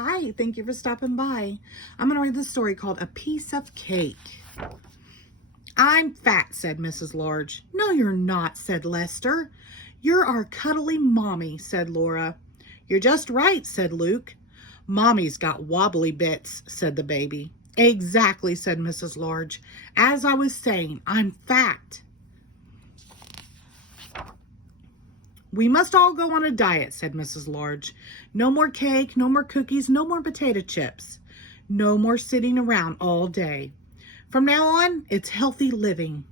Hi, thank you for stopping by. I'm going to read this story called A Piece of Cake. I'm fat, said Mrs. Large. No, you're not, said Lester. You're our cuddly mommy, said Laura. You're just right, said Luke. Mommy's got wobbly bits, said the baby. Exactly, said Mrs. Large. As I was saying, I'm fat. We must all go on a diet, said Mrs. Large. No more cake, no more cookies, no more potato chips. No more sitting around all day. From now on, it's healthy living.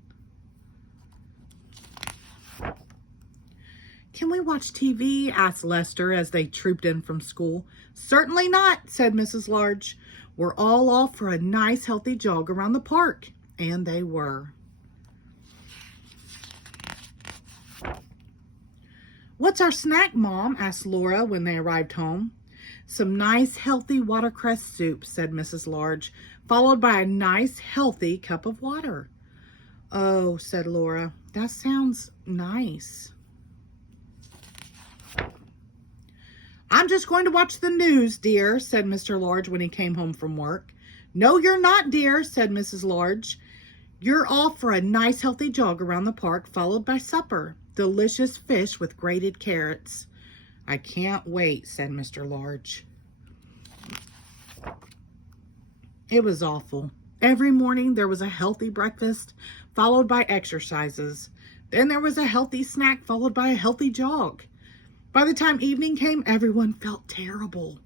Can we watch TV? Asked Lester as they trooped in from school. Certainly not, said Mrs. Large. We're all off for a nice healthy jog around the park. And they were. What's our snack, Mom? Asked Laura when they arrived home. Some nice healthy watercress soup, said Mrs. Large, followed by a nice healthy cup of water. Oh, said Laura, that sounds nice. I'm just going to watch the news, dear, said Mr. Large when he came home from work. No, you're not, dear, said Mrs. Large. You're off for a nice healthy jog around the park, followed by supper. Delicious fish with grated carrots. I can't wait, said Mr. Large. It was awful. Every morning there was a healthy breakfast, followed by exercises. Then there was a healthy snack, followed by a healthy jog. By the time evening came, everyone felt terrible.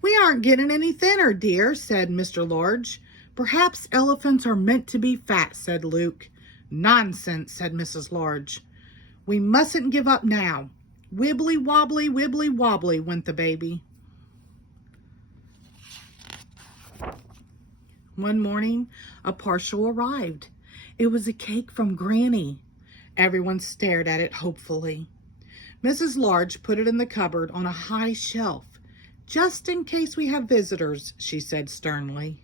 We aren't getting any thinner, dear, said Mr. Large. Perhaps elephants are meant to be fat, said Luke. Nonsense, said Mrs. Large. We mustn't give up now. Wibbly wobbly, went the baby. One morning, a parcel arrived. It was a cake from Granny. Everyone stared at it hopefully. Mrs. Large put it in the cupboard on a high shelf. Just in case we have visitors, she said sternly.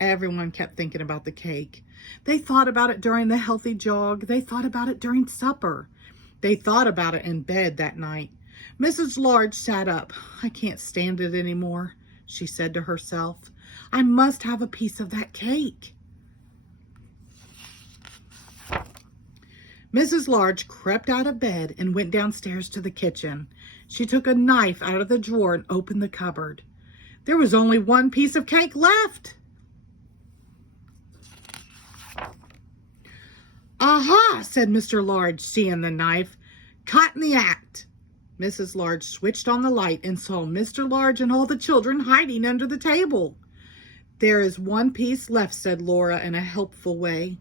Everyone kept thinking about the cake. They thought about it during the healthy jog. They thought about it during supper. They thought about it in bed that night. Mrs. Large sat up. I can't stand it anymore, she said to herself. I must have a piece of that cake. Mrs. Large crept out of bed and went downstairs to the kitchen. She took a knife out of the drawer and opened the cupboard. There was only one piece of cake left. Aha, said Mr. Large, seeing the knife. Caught in the act. Mrs. Large switched on the light and saw Mr. Large and all the children hiding under the table. There is one piece left, said Laura in a helpful way.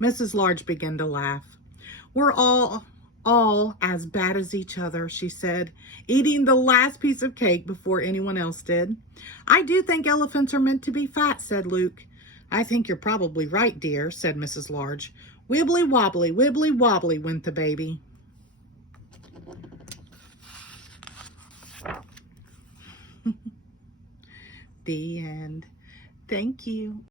Mrs. Large began to laugh. We're all as bad as each other, she said, eating the last piece of cake before anyone else did. I do think elephants are meant to be fat, said Luke. I think you're probably right, dear, said Mrs. Large. Wibbly wobbly, went the baby. The end. Thank you.